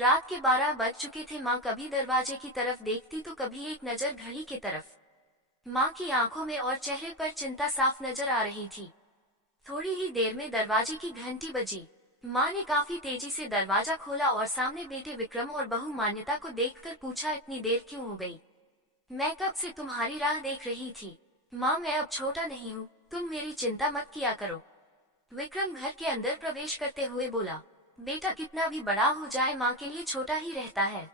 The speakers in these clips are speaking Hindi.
रात के 12 बज चुके थे। माँ कभी दरवाजे की तरफ देखती तो कभी एक नजर घड़ी की तरफ। माँ की आंखों में और चेहरे पर चिंता साफ नजर आ रही थी। थोड़ी ही देर में दरवाजे की घंटी बजी। माँ ने काफी तेजी से दरवाजा खोला और सामने बेटे विक्रम और बहू मान्यता को देखकर पूछा, इतनी देर क्यों हो गई? मैं कब से तुम्हारी राह देख रही थी। माँ, मैं अब छोटा नहीं हूँ, तुम मेरी चिंता मत किया करो। विक्रम घर के अंदर प्रवेश करते हुए बोला, बेटा कितना भी बड़ा हो जाए माँ के लिए छोटा ही रहता है।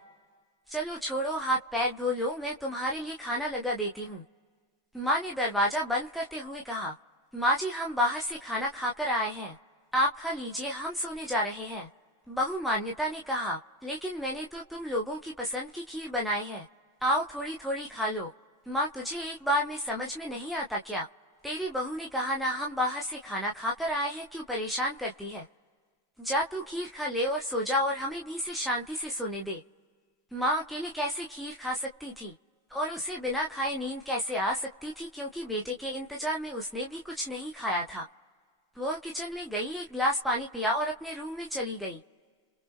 चलो छोड़ो, हाथ पैर धो लो, मैं तुम्हारे लिए खाना लगा देती हूँ। माँ ने दरवाजा बंद करते हुए कहा, माँ जी हम बाहर से खाना खाकर आए हैं, आप खा लीजिए, हम सोने जा रहे हैं। बहू मान्यता ने कहा, लेकिन मैंने तो तुम लोगों की पसंद की खीर बनाई है, आओ थोड़ी थोड़ी खा लो। माँ, तुझे एक बार में समझ में नहीं आता क्या? तेरी बहू ने कहा ना, हम बाहर से खाना खाकर आए हैं, क्यों परेशान करती है? जा तू खीर खा ले और सो जा और हमें भी से शांति से सोने दे। माँ अकेले कैसे खीर खा सकती थी और उसे बिना खाए नींद कैसे आ सकती थी, क्योंकि बेटे के इंतजार में उसने भी कुछ नहीं खाया था। वो किचन में गई, एक गिलास पानी पिया और अपने रूम में चली गई।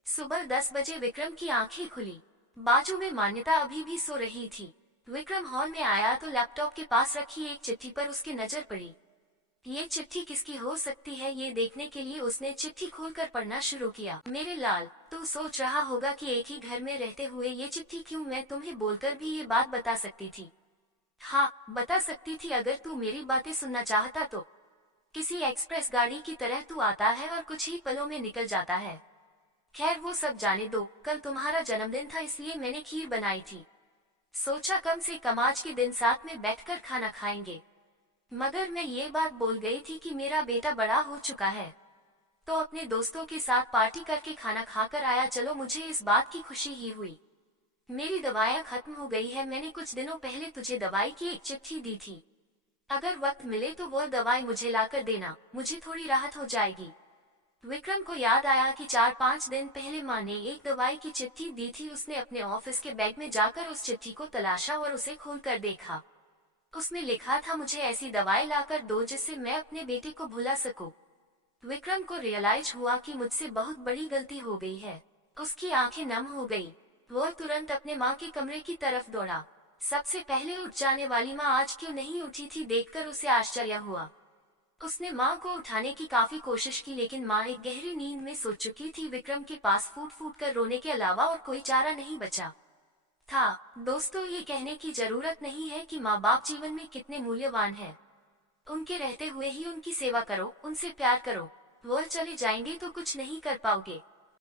सुबह 10 बजे विक्रम की आंखें खुली। बाजू में मान्यता अभी भी सो रही थी। विक्रम हॉल में आया तो लैपटॉप के पास रखी एक चिट्ठी पर उसकी नजर पड़ी। ये चिट्ठी किसकी हो सकती है, ये देखने के लिए उसने चिट्ठी खोलकर पढ़ना शुरू किया। मेरे लाल, तू सोच रहा होगा कि एक ही घर में रहते हुए ये चिट्ठी क्यों? मैं तुम्हें बोलकर भी ये बात बता सकती थी। हाँ, बता सकती थी अगर तू मेरी बातें सुनना चाहता तो। किसी एक्सप्रेस गाड़ी की तरह तू आता है और कुछ ही पलों में निकल जाता है। खैर वो सब जाने दो, कल तुम्हारा जन्मदिन था इसलिए मैंने खीर बनाई थी। सोचा कम से कम आज के दिन साथ में बैठकर खाना खाएंगे। मगर मैं ये बात बोल गई थी कि मेरा बेटा बड़ा हो चुका है, तो अपने दोस्तों के साथ पार्टी करके खाना खाकर आया। चलो, मुझे इस बात की खुशी ही हुई। मेरी दवाइयाँ खत्म हो गई है, मैंने कुछ दिनों पहले तुझे दवाई की एक चिट्ठी दी थी। अगर वक्त मिले तो वो दवाई मुझे लाकर देना, मुझे थोड़ी राहत हो जाएगी। विक्रम को याद आया कि 4-5 दिन पहले माँ ने एक दवाई की चिट्ठी दी थी। उसने अपने ऑफिस के बैग में जाकर उस चिट्ठी को तलाशा और उसे खोलकर देखा। उसमें लिखा था, मुझे ऐसी दवाई लाकर दो जिससे मैं अपने बेटे को भुला सकूं। विक्रम को रियलाइज हुआ कि मुझसे बहुत बड़ी गलती हो गई है। उसकी आंखें नम हो गई। वो तुरंत अपने माँ के कमरे की तरफ दौड़ा। सबसे पहले उठ जाने वाली माँ आज क्यों नहीं उठी थी, देखकर उसे आश्चर्य हुआ। उसने माँ को उठाने की काफी कोशिश की, लेकिन माँ एक गहरी नींद में सो चुकी थी। विक्रम के पास फूट फूट कर रोने के अलावा और कोई चारा नहीं बचा था। दोस्तों, ये कहने की जरूरत नहीं है कि माँ बाप जीवन में कितने मूल्यवान हैं। उनके रहते हुए ही उनकी सेवा करो, उनसे प्यार करो। वो चले जाएंगे तो कुछ नहीं कर पाओगे।